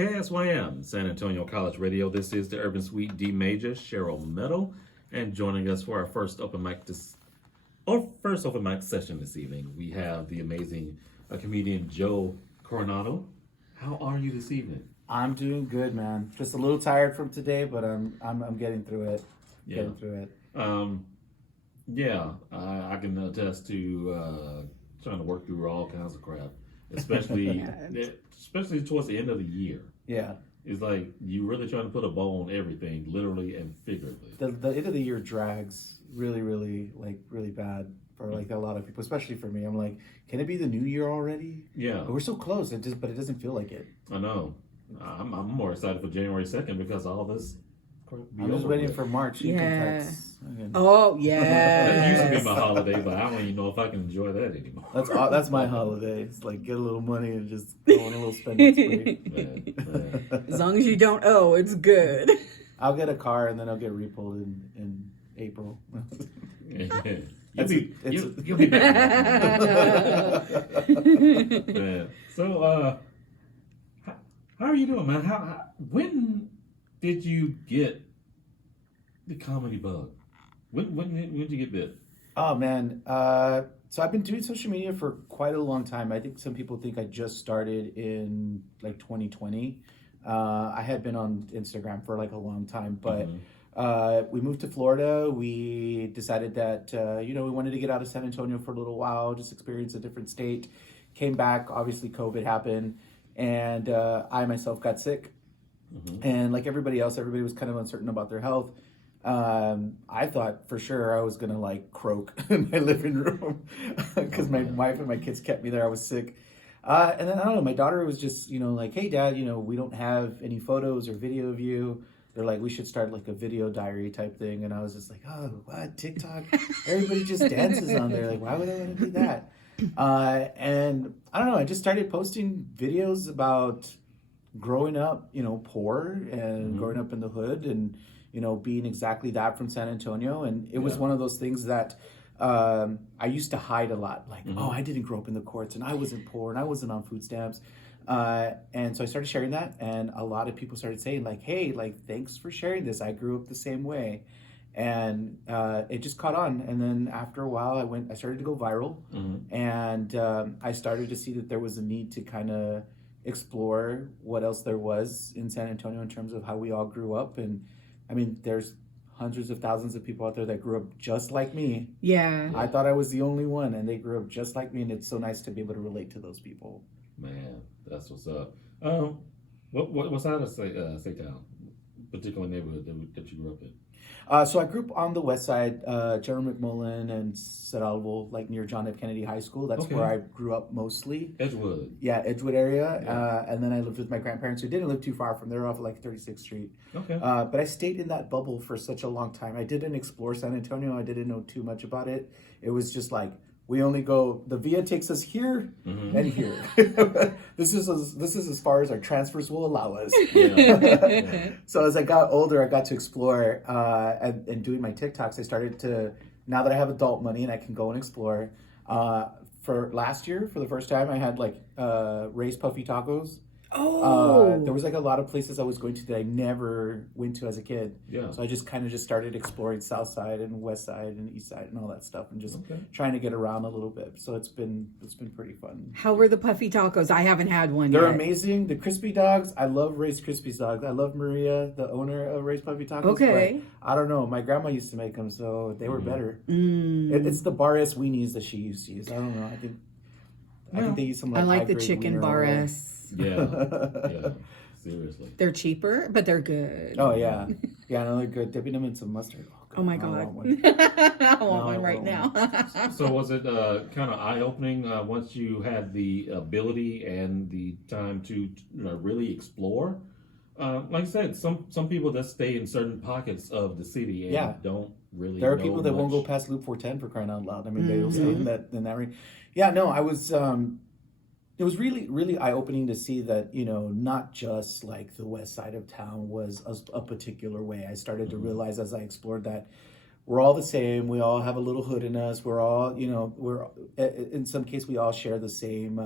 KSYM, San Antonio College Radio. This is the Urban Suite D Major, Cheryl Meadow, and joining us for our first open mic session this evening, we have the amazing comedian Joe Coronado. How are you this evening? I'm doing good, man. Just a little tired from today, but I'm getting through it. Getting through it. I can attest to trying to work through all kinds of crap, especially especially towards the end of the year. Yeah. It's like you really trying to put a bow on everything, literally and figuratively. The end of the year drags really bad for like a lot of people, especially for me. I'm like, can it be the new year already? Yeah. But we're so close. But it doesn't feel like it. I know. I'm more excited for January 2nd because all this. I'm just waiting for March. Yeah. Oh yeah. That used to be my holiday, but I don't even know if I can enjoy that anymore. That's my holiday. It's like get a little money and just go on a little spending spree. Man. As long as you don't owe, it's good. I'll get a car and then I'll get repoed in April. You'll be back. Man. So, how are you doing, man? When did you get the comedy bug? When did you get bit? Oh man, so I've been doing social media for quite a long time. I think some people think I just started in like 2020. I had been on Instagram for like a long time, but we moved to Florida. We decided that we wanted to get out of San Antonio for a little while, just experience a different state. Came back. Obviously, COVID happened, and I myself got sick. And like everybody else, everybody was kind of uncertain about their health. I thought for sure I was gonna like croak in my living room because my wife and my kids kept me there. I was sick. And then I don't know, my daughter was just, like, hey dad, we don't have any photos or video of you. They're like, we should start like a video diary type thing. And I was just like, oh, what? TikTok? Everybody just dances on there. Like, why would I want to do that? And I don't know, I just started posting videos about growing up, poor and growing up in the hood and, being exactly that from San Antonio. And it was one of those things that I used to hide a lot. Like, oh, I didn't grow up in the courts and I wasn't poor and I wasn't on food stamps. And so I started sharing that. And a lot of people started saying like, hey, like, thanks for sharing this. I grew up the same way. And it just caught on. And then after a while, I started to go viral. And I started to see that there was a need to kind of explore what else there was in San Antonio in terms of how we all grew up. And I mean, there's hundreds of thousands of people out there that grew up just like me. Yeah. I thought I was the only one, and they grew up just like me, and it's so nice to be able to relate to those people. Man, that's what's up. What side of Saytown, particular neighborhood that you grew up in? So I grew up on the west side, General McMullen and Sedalvo, like near John F. Kennedy High School. That's where I grew up mostly. Edgewood. Yeah, Edgewood area. Yeah. And then I lived with my grandparents who didn't live too far from there, off of like 36th Street. Okay. But I stayed in that bubble for such a long time. I didn't explore San Antonio. I didn't know too much about it. It was just like, we only go, the VIA takes us here and here. This is as far as our transfers will allow us. Yeah. So as I got older, I got to explore and doing my TikToks. I started to, now that I have adult money and I can go and explore, for last year, for the first time, I had like raised puffy tacos. Oh. There was like a lot of places I was going to that I never went to as a kid. Yeah. So I just kind of just started exploring South Side and West Side and East Side and all that stuff and just trying to get around a little bit. So it's been pretty fun. How were the puffy tacos? I haven't had one They're yet. amazing. The crispy dogs. I love Raised Crispy dogs. I love Maria, the owner of Raised Puffy Tacos. Okay. I don't know. My grandma used to make them, so they were better. It's the bar S weenies that she used to use. I don't know. I think they use some like I like the high-grade chicken wiener bar oil. S. Yeah. Seriously. They're cheaper, but they're good. Oh yeah, yeah. No, they're good. Dipping them in some mustard. Oh my God. I want one. I want one right now. So was it kind of eye-opening once you had the ability and the time to really explore? Like I said, some people that stay in certain pockets of the city and don't really. There are know people that won't go past Loop 410 for crying out loud. I mean, they'll stay in that ring. Yeah, no, I was. It was really, really eye-opening to see that, not just like the west side of town was a particular way. I started to realize as I explored that we're all the same. We all have a little hood in us. We're all, we're in some case we all share the same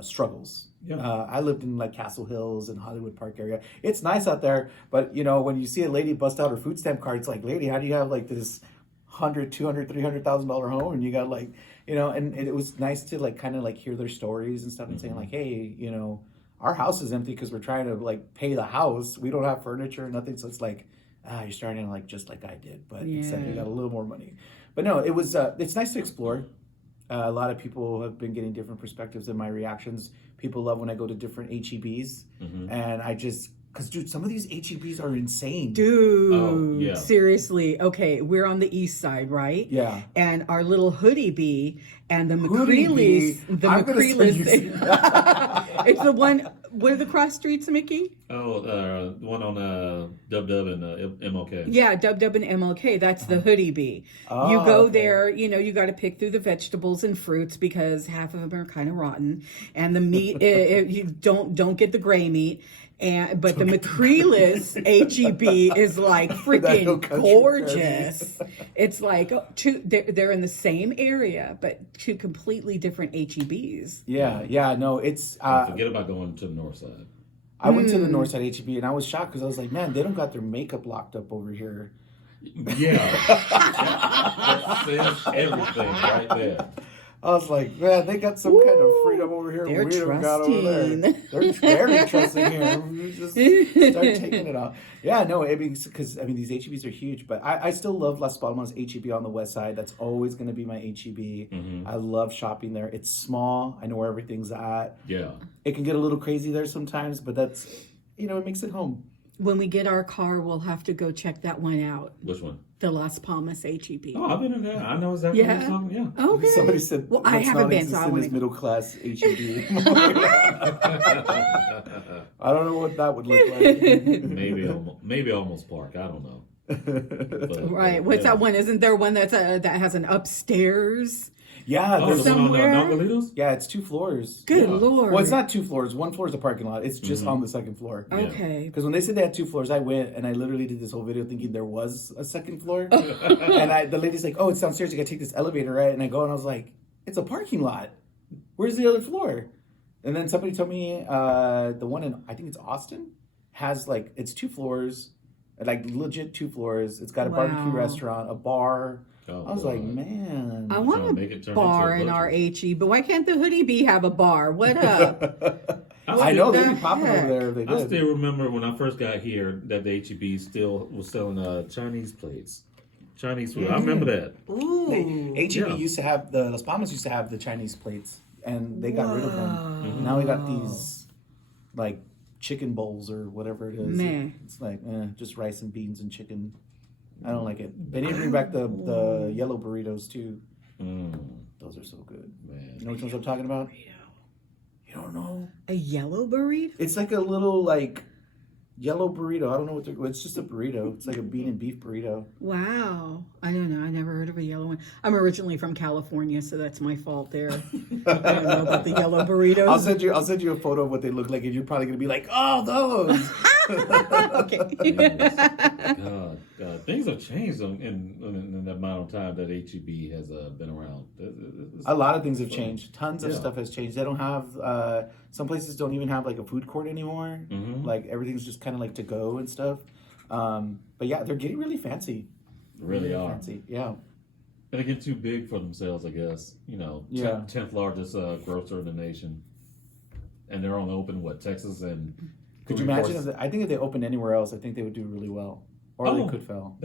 struggles. Yeah. I lived in like Castle Hills and Hollywood Park area. It's nice out there, but when you see a lady bust out her food stamp card, it's like, lady, how do you have like this $100,000, $200,000, $300,000 home, and you got like, and it was nice to like kind of like hear their stories and stuff and saying like, hey, our house is empty because we're trying to like pay the house. We don't have furniture or nothing, so it's like, you're starting like just like I did, but except you got a little more money. But no, it was it's nice to explore. A lot of people have been getting different perspectives in my reactions. People love when I go to different HEBs, and because dude, some of these HEBs are insane. Dude, seriously. Okay, we're on the east side, right? Yeah. And our little hoodie bee and the McCreely's, it's the one. What are the cross streets, Mickey? Oh, the one on Dub and MLK. Yeah, Dub and MLK. That's the hoodie bee. Oh, you go there, you got to pick through the vegetables and fruits because half of them are kind of rotten, and the meat you don't get the gray meat. But the McCreely's HEB is like freaking gorgeous. It's like they're in the same area, but two completely different HEBs. Yeah, no, it's forget about going to the north side. I went to the north side HEB and I was shocked because I was like, man, they don't got their makeup locked up over here. Yeah, that says everything right there. I was like, man, they got some kind of freedom over here. They're we don't got over there. They're very trusting here. We just start taking it off. Yeah, no, because these HEBs are huge, but I still love Las Palmas HEB on the west side. That's always going to be my HEB. I love shopping there. It's small. I know where everything's at. Yeah, it can get a little crazy there sometimes, but that's it makes it home. When we get our car, we'll have to go check that one out. Which one? The Las Palmas HEB. Oh, I've been in there. I know exactly what you're talking. Yeah. Okay. Somebody said, well, I haven't been, so I want to. Middle class HEB. I don't know what that would look like. maybe almost park. I don't know. But, right. What's that one? Isn't there one that has an upstairs? Yeah, there's somewhere. One on Nogalitos? Yeah, it's 2 floors. Good Lord. Well, it's not 2 floors. 1 floor is a parking lot. It's just on the second floor. Okay. Because when they said they had 2 floors, I went and I literally did this whole video thinking there was a second floor. And the lady's like, "Oh, it's downstairs. You gotta take this elevator, right?" And I go and I was like, "It's a parking lot. Where's the other floor?" And then somebody told me the one in, I think it's Austin, has like, it's 2 floors, like legit 2 floors. It's got a barbecue restaurant, a bar. Oh, I was like, man. I want a bar in our HE, but why can't the hoodie bee have a bar? What up? I know they'd be popping over there if they did. I still remember when I first got here that the HEB still was selling Chinese plates. Chinese food. I remember that. Ooh. HEB used to have, the Las Palmas used to have the Chinese plates, and they got rid of them. Now we got these, like, chicken bowls or whatever it is. Meh. It's like, just rice and beans and chicken. I don't like it. They need to bring back the yellow burritos too. Those are so good. Man. You know which ones I'm talking about? You don't know? A yellow burrito? It's like a little like yellow burrito. I don't know what it's just a burrito. It's like a bean and beef burrito. Wow. I don't know. I never heard of a yellow one. I'm originally from California, so that's my fault there. I don't know about the yellow burritos. I'll send you a photo of what they look like, and you're probably gonna be like, "Oh, those." Okay. God, things have changed in the amount of time that HEB has been around. A lot of things have changed. Tons of stuff has changed. They don't have. Some places don't even have like a food court anymore. Like everything's just kind of like to go and stuff. But yeah, they're getting really fancy. Really are. Fancy. Yeah. And they get too big for themselves, I guess. 10th largest grocer in the nation, and they're only open Texas and. Could you imagine? I think if they opened anywhere else, I think they would do really well, or they could fail.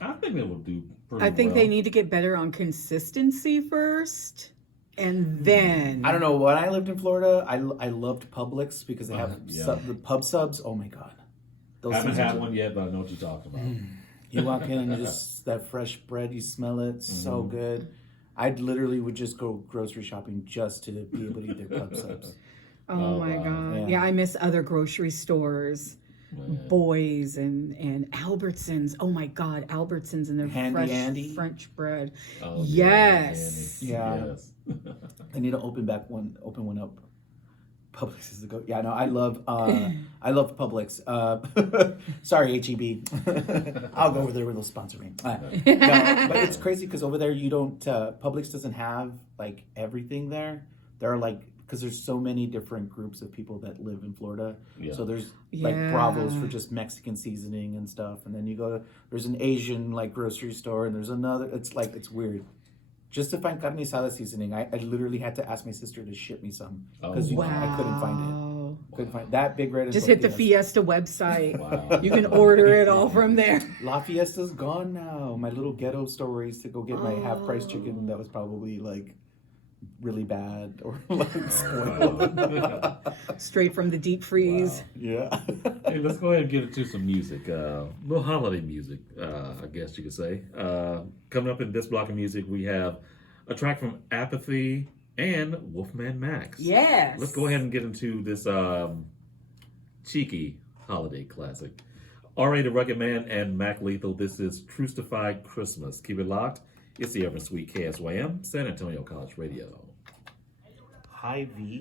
I think they would do pretty I think well. they need to get better on consistency first, and then. I don't know. When I lived in Florida, I loved Publix because they have the pub subs. Oh my god, I haven't had one yet, but I know what you're talking about. You walk in and just that fresh bread, you smell it, so good. I literally would just go grocery shopping just to be able to eat their pub subs. Oh my God. Yeah, I miss other grocery stores. Boys and Albertsons. Oh my God, Albertsons and their fresh French bread. Oh, yes. Yes. I need to open one up. Publix is the go. Yeah, no, I love Publix. Sorry, HEB. I'll go over there with they'll sponsor me. No, but it's crazy because over there you don't. Publix doesn't have like everything there. There are like because there's so many different groups of people that live in Florida. Yeah. So there's like Yeah. Bravos for just Mexican seasoning and stuff, and then you go to there's an Asian like grocery store, and there's another. It's weird. Just to find carne asada seasoning, I literally had to ask my sister to ship me some because Oh, I couldn't find it. Couldn't find that big red. is Just La hit the Fiesta website. Wow. You can order it all from there. La Fiesta's gone now. My little ghetto store where I used to go get my half price chicken that was probably like really bad or like spoiled. Straight from the deep freeze. Yeah. Hey, let's go ahead and get into some music. A little holiday music, I guess you could say. Coming up in this block of music, we have a track from Apathy and Wolfman Max. Yes. Let's go ahead and get into this cheeky holiday classic. R-Rated Rugged Man and Mac Lethal. This is Crucified Christmas. Keep it locked. It's the Ever Sweet KSYM, San Antonio College Radio. High V.